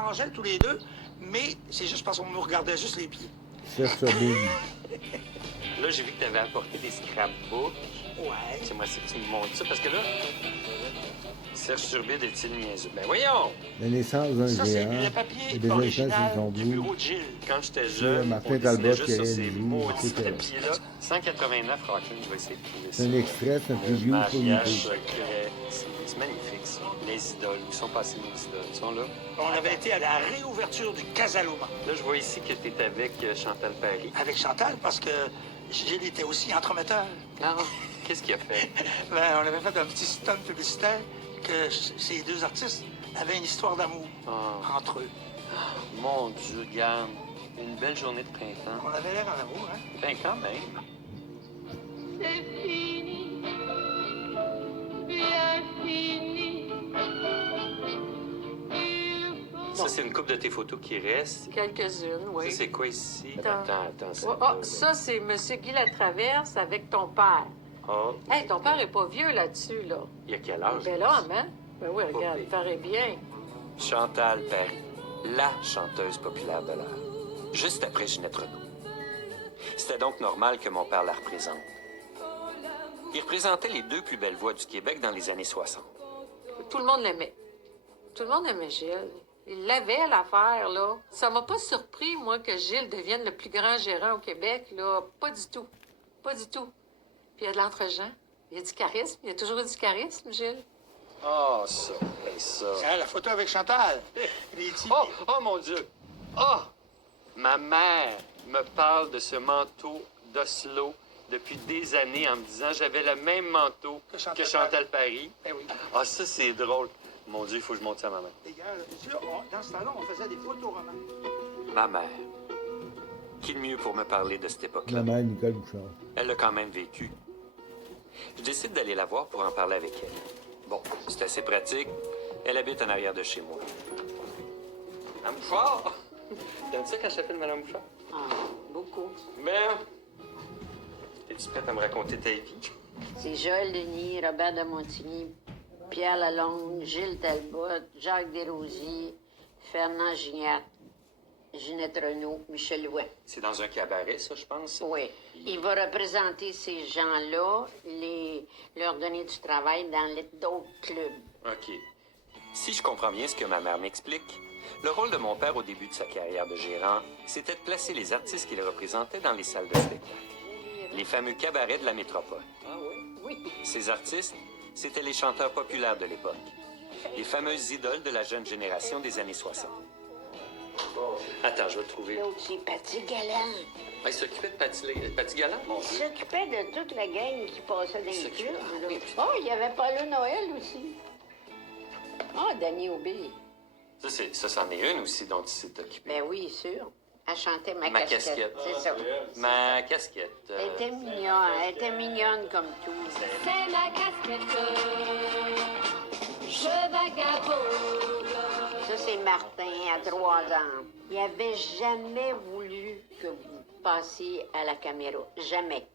mélangeait tous les deux, mais c'est juste parce qu'on nous regardait juste les pieds. Serge Turbide. Là, j'ai vu que tu avais apporté des scrapbooks. Ouais. J'aimerais ça que tu me montres ça, parce que là, Serge Turbide est-il niaiseux? Ben voyons! La naissance d'un Ça, c'est géant. le papier Et des original habitants du sont bureau de Gilles. Quand j'étais jeune, Martin on dessinait Talbot juste qui a sur ces réalisé, maudits etc. papiers-là. 189 Rockland, je vais essayer de trouver ça. C'est un extrait, c'est un preview pour Mariage YouTube. secret. C'est magnifique, ça. Les idoles. Où sont passées nos idoles? Ils sont là? On avait été à la réouverture du Casaloma Là, je vois ici que tu es avec Chantal Paris. avec Chantal parce que Gilles était aussi entremetteur. Ah, qu'est-ce qu'il a fait? Ben, on avait fait un petit stunt publicitaire que ces deux artistes avaient une histoire d'amour Ah, entre eux. mon Dieu, regarde. Une belle journée de printemps. On avait l'air en amour, hein? Ben, quand même. C'est fini, bien fini. Ça, c'est une coupe de tes photos qui reste. Quelques-unes, oui. Ça, c'est quoi ici? Attends. Attends. Oh, oh, ça, c'est M. Guy Latraverse avec ton père. Oh, Hey, ton père est pas vieux là-dessus, là. il y a quel âge? Bel homme, hein? Ben oui, regarde, pire. il paraît bien. Chantal Paris, la chanteuse populaire de l'heure, juste après Ginette Renault. C'était donc normal que mon père la représente. Il représentait les deux plus belles voix du Québec dans les années 60. Tout le monde l'aimait. Tout le monde aimait Gilles. Il l'avait, l'affaire, là. Ça m'a pas surpris, moi, que Gilles devienne le plus grand gérant au Québec, là. Pas du tout. Pas du tout. Puis il y a de l'entre-gens. Il y a du charisme. Il y a toujours eu du charisme, Gilles. Ah, ça, et ça. Hein, la photo avec Chantal. Les petits- Oh, mon Dieu! Oh! Ma mère me parle de ce manteau d'Oslo depuis des années en me disant j'avais le même manteau Que Chantal que Chantal Paris. Ben oui. Ah, ça, c'est drôle. Mon Dieu, il faut que je monte ça à ma mère. Les gars, là, dans ce temps-là, on faisait des photoromans. Ma mère. Qui de mieux pour me parler de cette époque-là? La mère Nicole Bouchard. Elle l'a quand même vécu. Je décide d'aller la voir pour en parler avec elle. Bon, c'est assez pratique. Elle habite en arrière de chez moi. Madame Bouchard! T'aimes ça quand je t'appelle Madame Bouchard? Ah, beaucoup. Mère! Es-tu prête à me raconter ta vie? C'est Joël Denis, Robert de Montigny, Pierre Lalonde, Gilles Talbot, Jacques Desrosiers, Fernand Gignac, Ginette Renault, Michel Louet. C'est dans un cabaret, ça, je pense? Oui. Il va représenter ces gens-là, leur donner du travail dans d'autres clubs. OK. Si je comprends bien ce que ma mère m'explique, le rôle de mon père au début de sa carrière de gérant, c'était de placer les artistes qu'il représentait dans les salles de spectacle. Les fameux cabarets de la métropole. Ah oui? Oui. Ces artistes, c'étaient les chanteurs populaires de l'époque. Les fameuses idoles de la jeune génération des années 60. Attends, je vais le trouver. L'autre, c'est Paty Galland. Il s'occupait de Paty Galland, mon Il Dieu. s'occupait de toute la gang qui passait dans les s'occupait- clubs. Ah, là. oui. Oh, il y avait Paula Noël aussi. Ah, Danny Aubé. Ça, c'en est une aussi dont il s'est occupé. Ben oui, sûr. Elle chantait ma, Ma casquette. casquette. C'est ça. Ma casquette. Elle était mignonne comme tout. C'est ma casquette, je vagabonde. Ça, c'est Martin, à 3 ans. Il avait jamais voulu que vous passiez à la caméra. Jamais.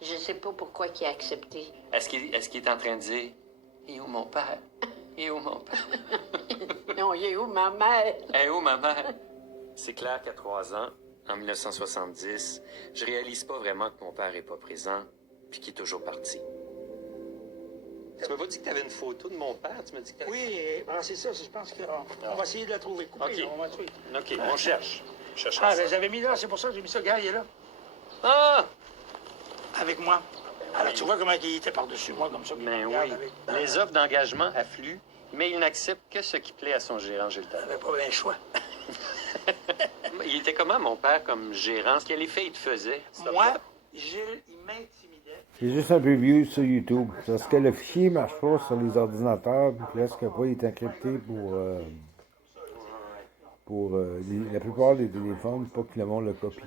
Je sais pas pourquoi il a accepté. Est-ce qu'il est en train de dire « Et où mon père? Et où mon père? Non, il est où ma mère? Et où ma mère? » C'est clair qu'à 3 ans, en 1970, je réalise pas vraiment que mon père est pas présent, puis qu'il est toujours parti. Tu m'as pas dit que tu avais une photo de mon père? Tu m'as dit que Oui, c'est ça. Je pense qu'on va essayer de la trouver. Coupée, OK. là, on va trouver. OK, on cherche. Ah, ben, j'avais mis là, c'est pour ça que j'ai mis ça. Gars, il est là. Ah! Avec moi. Alors, tu vois comment il était par-dessus moi, comme ça. puis il Ben me regarde oui. avec- Les offres d'engagement affluent, mais il n'accepte que ce qui plaît à son gérant, Gilles Talbot. J'avais pas bien le choix. Il était comment, mon père, comme gérant? Quel effet il te faisait? Moi, Gilles, il m'intimidait. C'est juste un preview sur YouTube. Parce que le fichier marche pas sur les ordinateurs, puis presque pas, il est encrypté pour la plupart des téléphones, pas que le monde le copie.